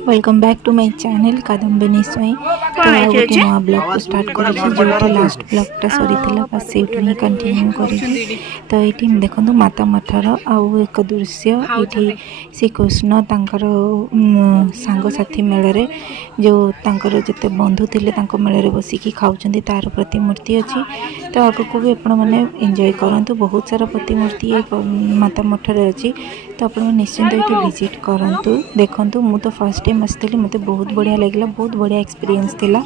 Welcome back to my channel Kadambini Swayam. तो आ गोटे नुआ ब्लॉग को स्टार्ट कर जो लास्ट ब्लॉगटा सरी बस से ही कंटिन्यू कर। तो ये देखो माता मठर आउ एक दृश्य ये श्रीकृष्ण तांकर सांगसाथी मेल रे जो तांकर जिते बंधु थे मेल बसिकी खाऊँ तार प्रतिमूर्ति अच्छी। तो आगक भी आपण मैंने एंजॉय करूँ। बहुत सारा प्रतिमूर्ति माता मठर अच्छी। तो आप निश्चिंत ये विजिट करूँ देखूँ। मु तो फर्स्ट टाइम आसती मत बहुत बढ़िया लगे बहुत बढ़िया एक्सपीरियंस थिला।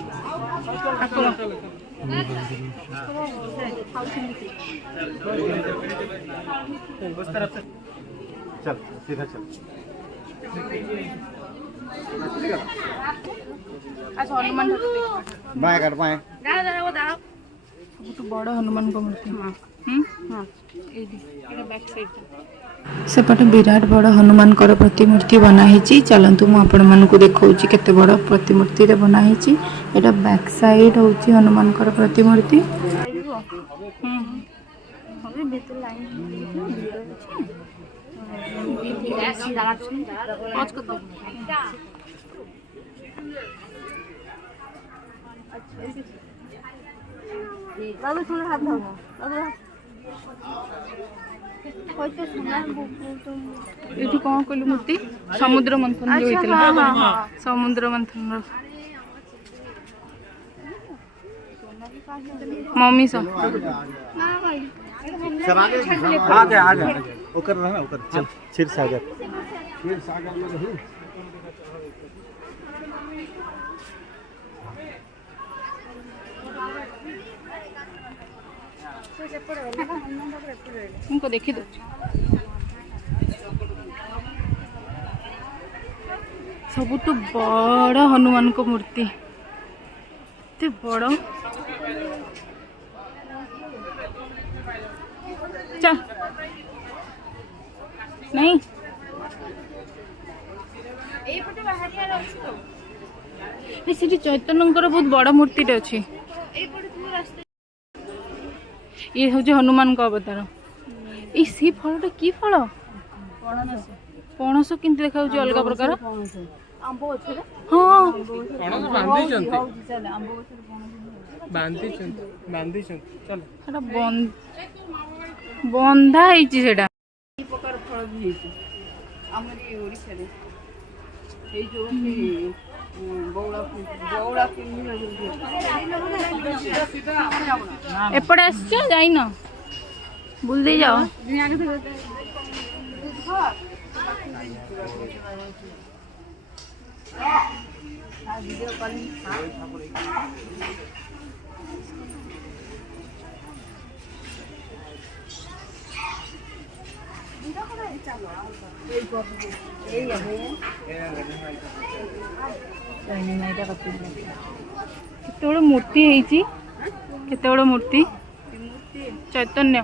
चल सीधा चल। अच्छा हनुमान बाएं कर बाएं। सबुठ बड़ हनुमान को मूर्ति बैक साइड सेपटे विराट बड़ हनुमान प्रतिमूर्ति बनाई। चलतु मुझे देखा केते बड़ प्रतिमूर्ति बनाई। यहाँ बैक साइड हूँ हनुमान प्रतिमूर्ति। ये कौन कहलु मूर्ति समुद्र मंथन जो होता समुद्र मंथन मम्मी सब आगे आगे ओकर रहा ओकर चल क्षीर सागर में रही। उनको देखी दो सबुठ बड़ हनुमान को मूर्ति एते बड़ चल नहीं चैतन्य बहुत बड़ मूर्ति अच्छी। ये हूँ हनुमान का अवतार। ये सी फलटा कि फल पणस कि देखा अलग प्रकार हाँ बंधा है एपटे आसन बुल दे जाओ। केते मूर्ति केते मूर्ति चैतन्य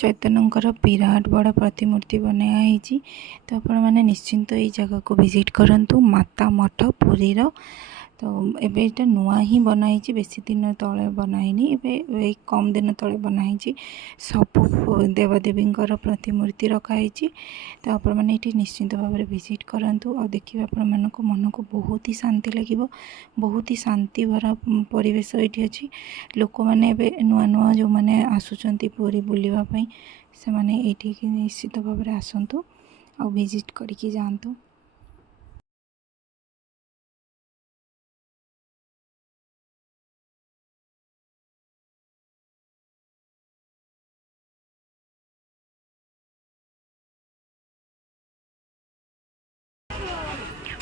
चैतन्यर विराट बड़ प्रतिमूर्ति बनाई। तो आपण मैंने निश्चिंत ये जगह को विजिट करूँ माता मठ पुरी। तो एबे इटा नुआ ही बनाई बेसी दिन तले बनाईनी एबे कम दिन तले बनाई। सब देवदेवी प्रतिमूर्ति रखाई। तो आपण मैंने ये निश्चिंत भाव में विजिट करूँ और देखिए आपण मन को बहुत ही शांति लगे बहुत ही शांति भरा परिवेश ये अच्छी। लोक मैंने नुआ नुआ जो मैंने आसुचंती पुरी बुलावाई से मैंने ये निश्चित भाव में आसतु आ विजिट करके जातु।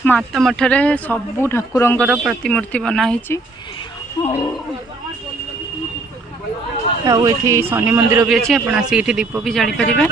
माता मठरे सबू ठाकुरंकर प्रतिमूर्ति बनाई ये शनि मंदिर भी अच्छे आप आसिक दीप भी जापारे।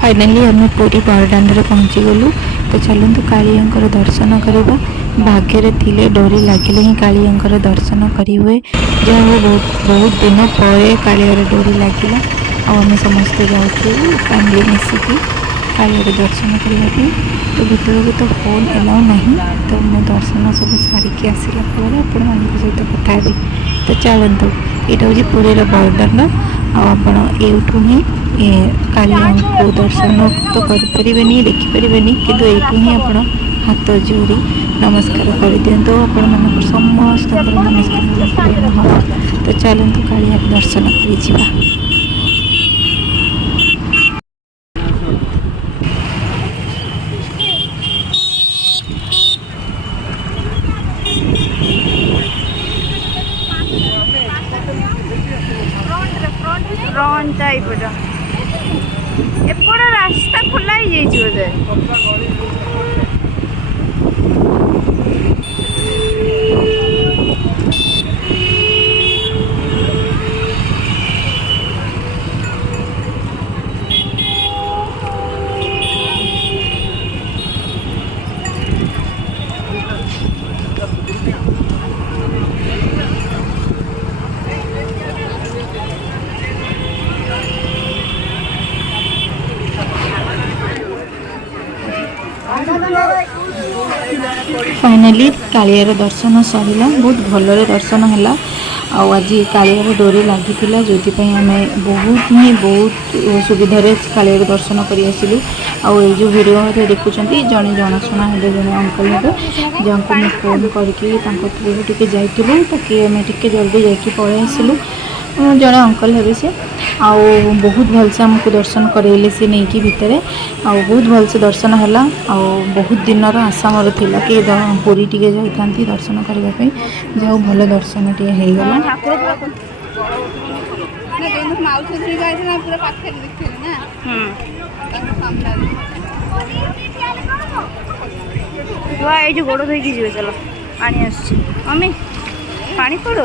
फाइनाली आम पूरी बरदाण्ड पहुँची गलु। तो चलतु कालियांकर दर्शन करवा। भाग्य थे डोरी लगिले ही कालियांकर दर्शन करें। जहाँ बहुत दिन पर कालियार डोरी लगिला। आम समस्ते जाऊँ फैमिली मिसिकी कालियार दर्शन करने। तो भर तो फोन एलाउ नहीं। तो मो दर्शन सब सारिकी आसला आपण मान सहित कथा। तो चलतु यहाँ हूँ पुरी बरदाण्ड। आपण एठू ही कालिया को दर्शन तो करें देखिपारे किंतु एठू ही आप हाथ जोड़ी नमस्कार कर दिंतु। आपण मान समस्त नमस्कार। तो चलतु कालिया दर्शन कर। फ्रंट टाइप एपट रास्ता खोला ही बोधे। फाइनाली कालियार दर्शन सरला। बहुत भलरे दर्शन है। आज कालियार डोरी लगी जो आम बहुत सुविधा कालियार दर्शन कर आसलु। जो वीडियो देखुं जड़े जनाशुना है जड़े अंकल हे जहाँ को फोन करके थ्रू जाइलु। ताकि आम टे जल्दी जाकि पलि आसलु। जड़े अंकल हे से आउ बहुत भलसे आमको दर्शन करेले से नहीं कि भितर आउ बहुत भलसे दर्शन है। बहुत दिन आशा मोर थिला कि पूरी टिके जाइथांती दर्शन करने जो भल दर्शन टे हो गला। ये गोड़ धोकी जी चलो पानी आस मम्मी पानी पड़ो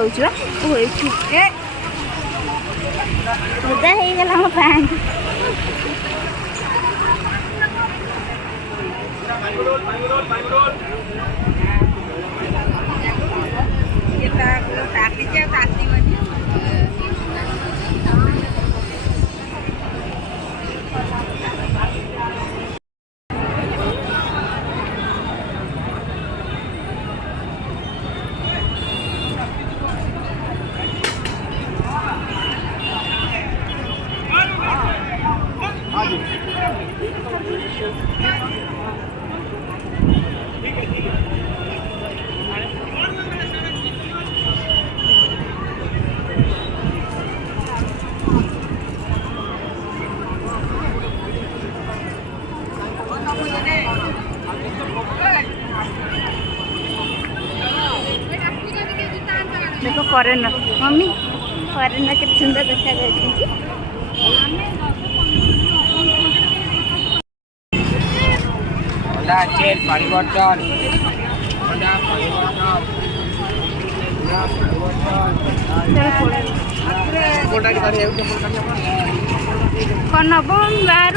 उदा हो गला मो पैंट। देखो फॉरेनर मम्मी फॉरेनर के सुंदर देखा जाए। पानी बोतल कौन नब बाहर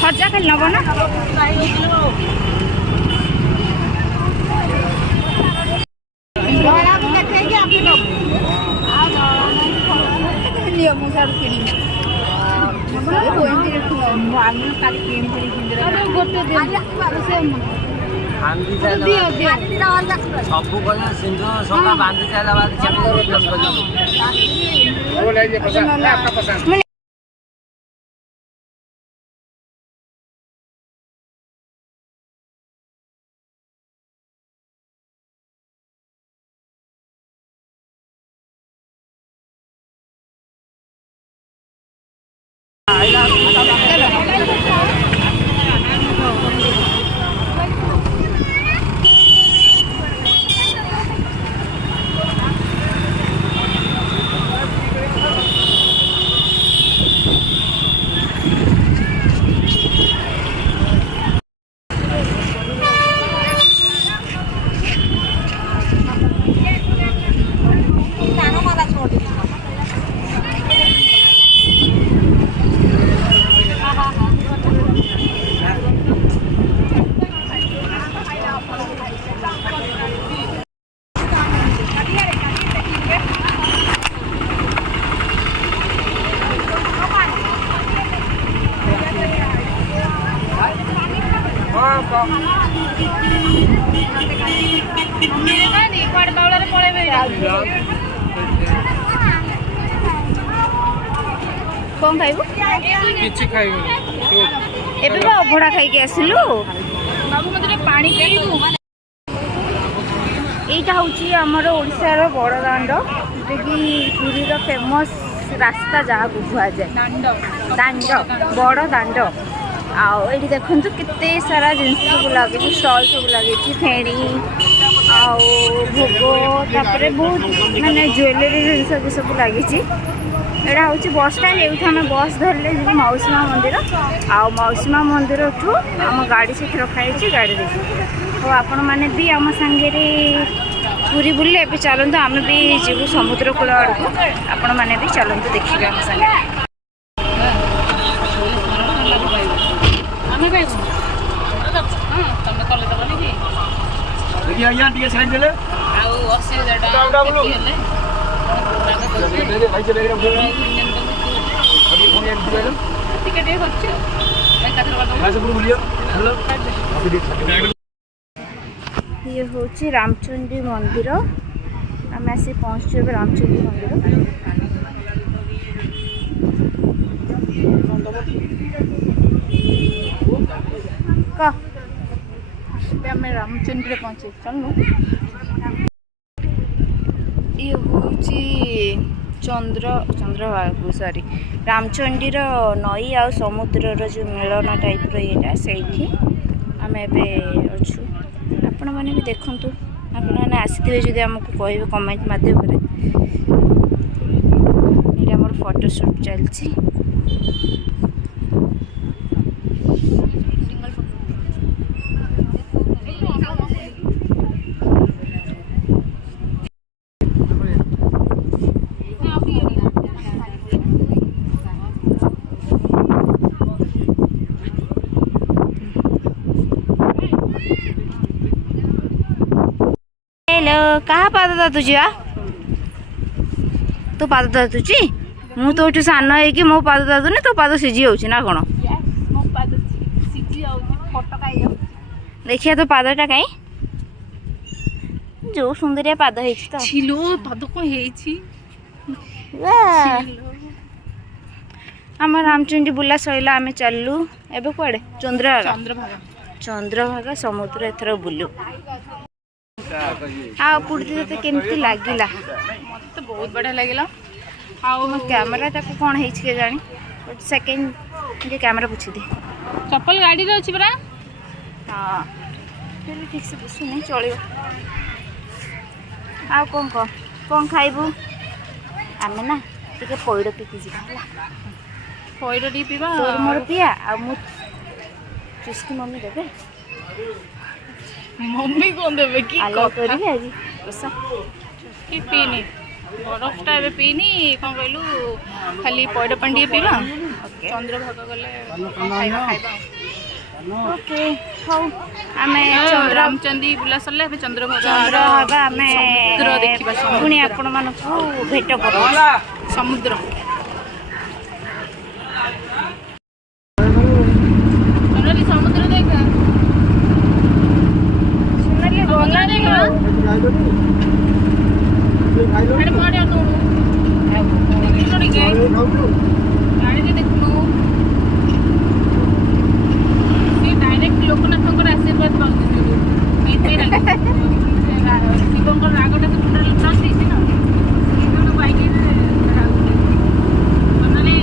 खजा खाली नब ना सबू सिंधु सोना बांधी सारा कौन खाइबू किछि खाइबो एबे बा अभड़ा खाई के आसिलु बाबू मते पानी पिइबू एटा होची हमर ओडिसा रो बड़ दांड जे कि पुरी रो फेमस रास्ता जहाँ को कुआ जाए दांड बड़ दांड आउ ये देखु केते सारा जिन सब लगे स्टल सब लगे फेणी आउ भोग तापर बहुत माने ज्वेलरी जिन सब लगी एटा हूँ बस स्टैंड ये आम बस धरले जी मौसीमा मंदिर आउ मौसीमा मंदिर आम गाड़ी से रखाई गाड़ी देखिए तो आपण मैंने भी आम सांगे पूरी बुले ए चलते आम भी जीवु समुद्र कूल आड़ को आपण मैंने भी चलते देखिए आम सांगे ये हूँ रामचंडी मंदिर आम आसी पहुँचु रामचंडी मंदिर आम रामचंडी पहुँचे चलू ये हूँ चंद्रभागा सॉरी रामचंडी नई आ समुद्र जो मिलन टाइप रहा से आम एवं अच्छु आपण मैंने भी देखु आपण मैंने आसवे जब आमको कहे कमेंट मध्यम ये आम फोटोशूट चलती कहा पाद दादुची तो पाद दादुची मु तो सान हो मो पाद दादुनी तो पाद सीझी जाऊँ ना कौन देखिए तो पादटा कहीं जो सुंदरिया पाद छिलो पाद कौन आम रामचंडी बुला सैला आम चलू एबे कुआड़े चंद्रभागा चंद्रभागा समुद्र एथर बुलू हाँ पुड़ी तो केमती लगिला तो बहुत बढ़िया लगिला कैमरा ताको कौन है के जानी सेकेंड जे कैमरा पूछी दे चप्पल गाड़ी रे अछि बरा हाँ फिर ठीक से बसु नहीं चलियो आ कौन खाइबू आमे ना टिके पइड पिकी जिबा पइड डी पीबा तोर मोर पिया आ मु चुस्की मम्मी देबे मम्मी कौन देवे की आलो करी आज बसा की पीनी बरफटा एबे पीनी कौन कहलु खाली पइड पानी पीबा चंद्रभागा गले खाइबा ओके हौ आमे रामचंदी बुला सरले एबे चंद्रभागा आमे समुद्र देखिबा पुणी आपण मानकु भेट करू समुद्र समुद्र देखा सुनले बोला अरे मारे तो देखो रे गाड़ी रे देखनो ये डायरेक्ट लोकनाथଙ୍କର आशीर्वाद पाउती एते शिवଙ୍କର रागटा से पुरा लुटाती है ना शिवଙ୍କ बाइक रे रागटे माने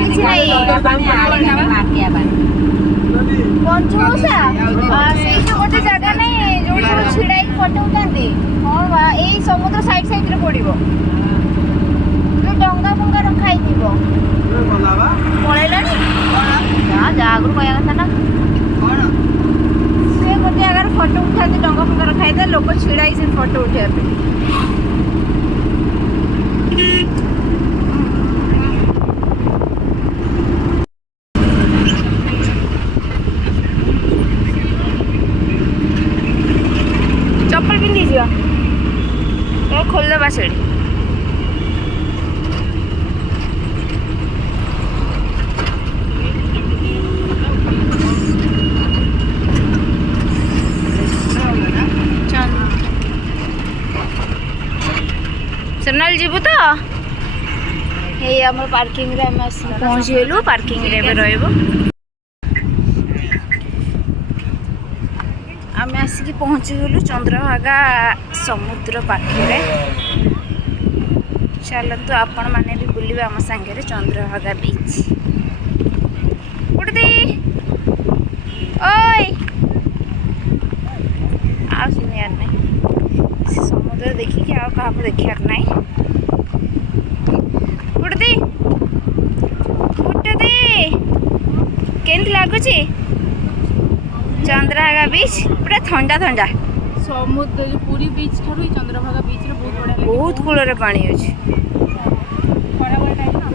କିଛି ନାହିଁ ପଞ୍ଚମୂଷା ସେଇଠି ଗୋଟେ ଜାଗା ନାହିଁ ଯୋଉଠି ସବୁ ଛିଡ଼ା ହେଇକି ଫଟୋ ଉଠାନ୍ତି ହଁ ବା ଏଇ ସମୁଦ୍ର ସାଇଡରେ ପଡ଼ିବ ଯୋଉ ଡଙ୍ଗା ଫଙ୍ଗା ରଖା ହେଇଥିବ ପଳେଇଲାଣି ଯା ଆଗରୁ କହିବା କଥା ନା ସେ ଗୋଟେ ଜାଗାରେ ଫଟୋ ଉଠାନ୍ତି ଡଙ୍ଗା ଫଙ୍ଗା ରଖା ହେଇଥାଏ ଲୋକ ଛିଡ଼ା ହେଇକି ସେ ଫଟୋ ଉଠେଇବା ପାଇଁ चप्पल पिंधि जा तो खोल दबा सेड़ी सोनाल जीवु तो ये आम पार्किंग रे पहुँची गलु पार्किंग रे रहिबो आम आसिक पहुँची गलु चंद्रभागा समुद्र पाखे चलतु आपण मैंने भी बुलवा आम सांगे चंद्रभागा बीच उठती ओए आ सुनियार नहीं समुद्र देखिए आ क्या देखार नहीं उठती उठती केमती लगुच चंद्रभागा बीच पूरा ठंडा ठंडा समुद्र जो पूरी बीच ठारू चंद्रभागा बीच रे बहुत बड़ा बहुत कूल पानी अच्छे बड़ा टाइम ना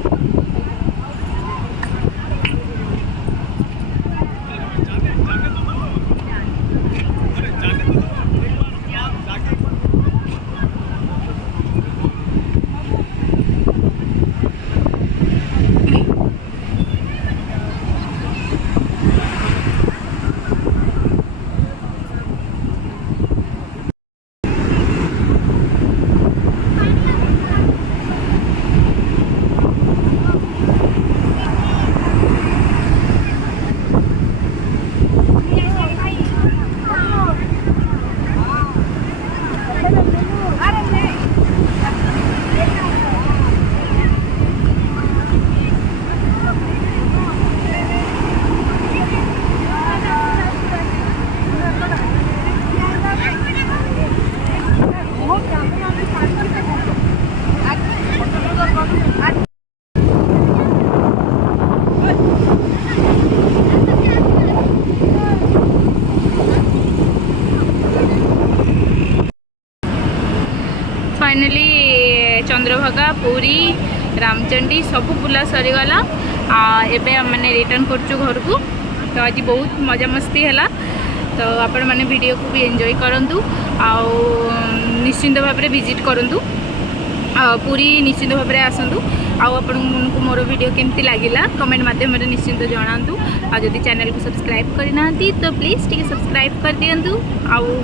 फाइनली चंद्रभागा पुरी रामचंडी सब बुला सरीगला एबे मैंने रिटर्न करचु घर को तो आज बहुत मजा मस्ती है तो आपण मैंने वीडियो को भी एंजॉय करंतु आउ निश्चिंत भाव में विजिट करंतु पुरी निश्चिंत भाव में आसतु आपण को मोर वीडियो केमती लगिला कमेंट माध्यम निश्चिंत जनातु आदि चैनल को सब्सक्राइब करना तो प्लीज टी सब्सक्राइब कर दिंतु आउ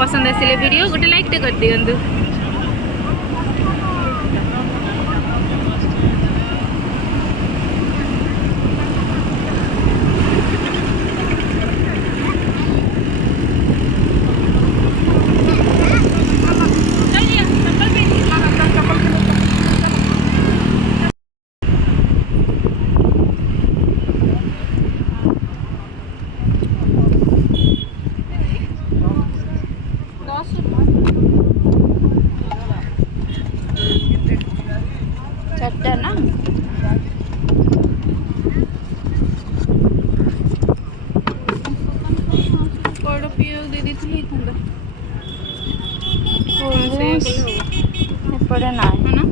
पसंद आसिले वीडियो गोटे लाइक टे कर दिंतु। ना बड़ पियो दे दी एपटे ना है ना